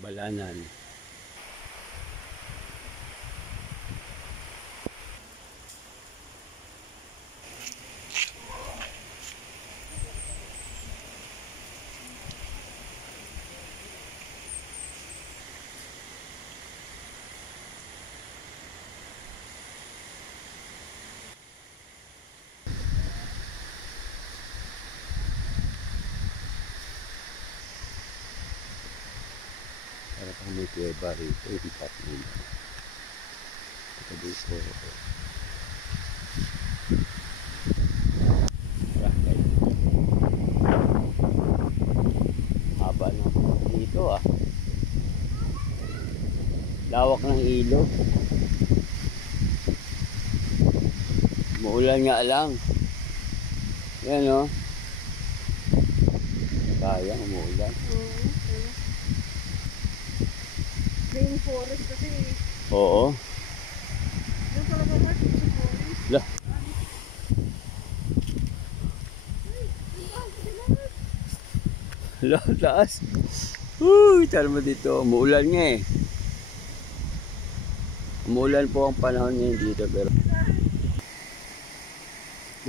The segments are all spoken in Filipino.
Balanan. Para pang may kuweba rito, yung top nila. Ito dito. Haba na dito ah. Lawak ng ilog. Muulan nga lang. Yan o. Sayang, umuulan. Rainforest kasi. Oo. Yung talaga ba? Forest. Lah. Lah, taas. Uy, tara mo dito. Umuulan nga eh. Umuulan po ang panahon ngayon dito pero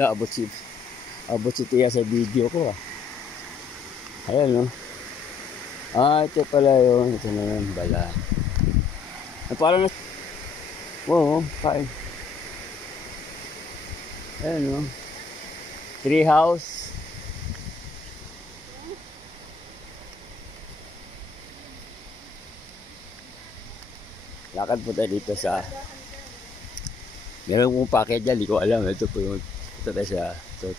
abot si Tia sa video ko ah. Ayan no. Ito pala yun. Ito na yun, bala. Parang oo, fine. Ayan no. Tree house. Lakad po tayo dito sa meron pong packet dyan, di ko alam. Ito po yung ito tayo sa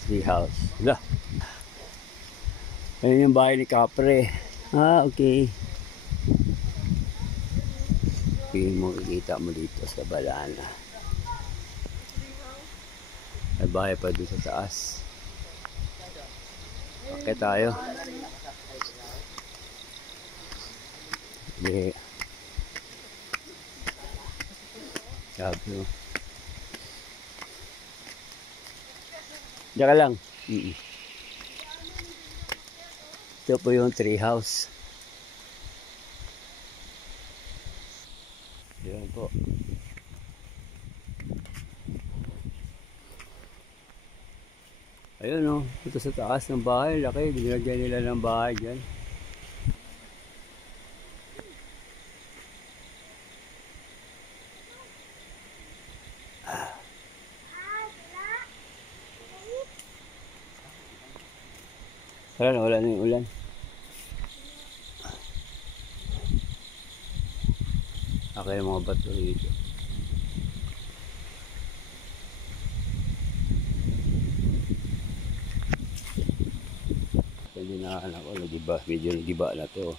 tree house. Wala. Ayan yung bahay ni Kapre. Okay. Ito yung makikita mo dito sa Balana. May bahay pa doon sa taas. Okay tayo. Okay. Sabi mo. Diyan ka lang. Ito po yung tree house. Yan po. Ayun o. Ito sa taas ng bahay. Laki. Dinagyan nila ng bahay dyan. Wala na yung ulan. Okay yung mga bato dito. Hindi na anak ko, medyo nagiba na to.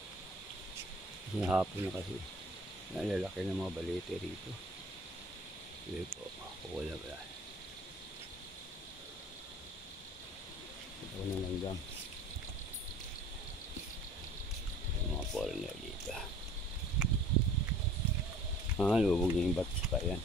Kasi hapon na kasi. Nalalaki ng mga balete rito. Hindi po, wala. Ito ko ng langgam. Mga foreigner dito. Lubog na yung batos pa yan.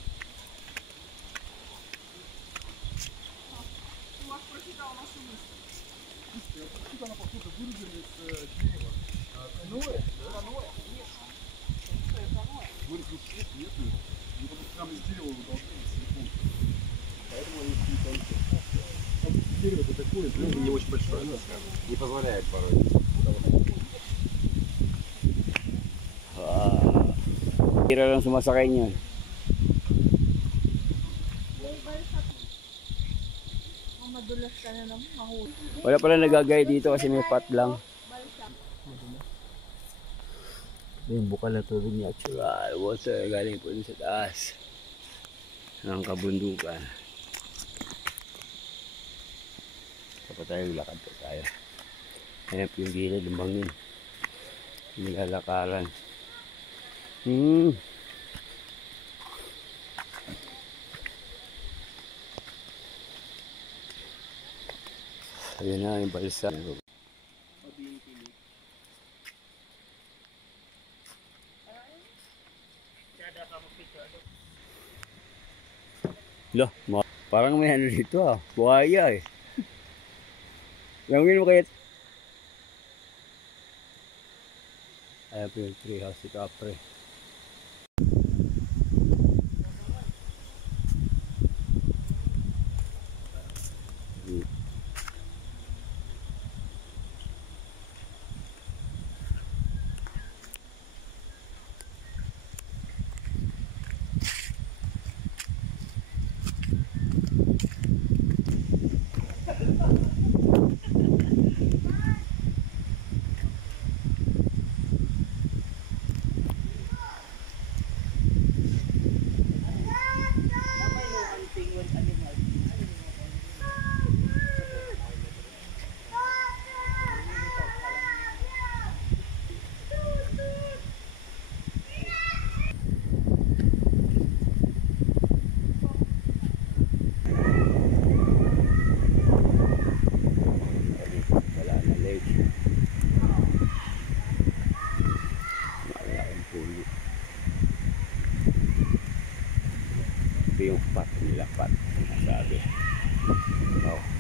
Не очень большое, не позволяет порой. Tira lang sumasakay niyan. Madulas ka na naman, mahuli. Wala pala nagagay dito kasi may pot lang. Yung bukal na tubig niya, natural water, galing po sa taas ng kabundukan. Tapos tayo, lakad po tayo. Ayan po yung gilid, yung bangin. Nilalakaran. Ayan na yung balsa. Loh, parang may ano dito ah. Buhaya eh. Langin mo kaya. Ayan po yung treehouse si Kapre. Wala na lake. Malaking puno. Ito yung pot nila, pot. Sabi. Oh.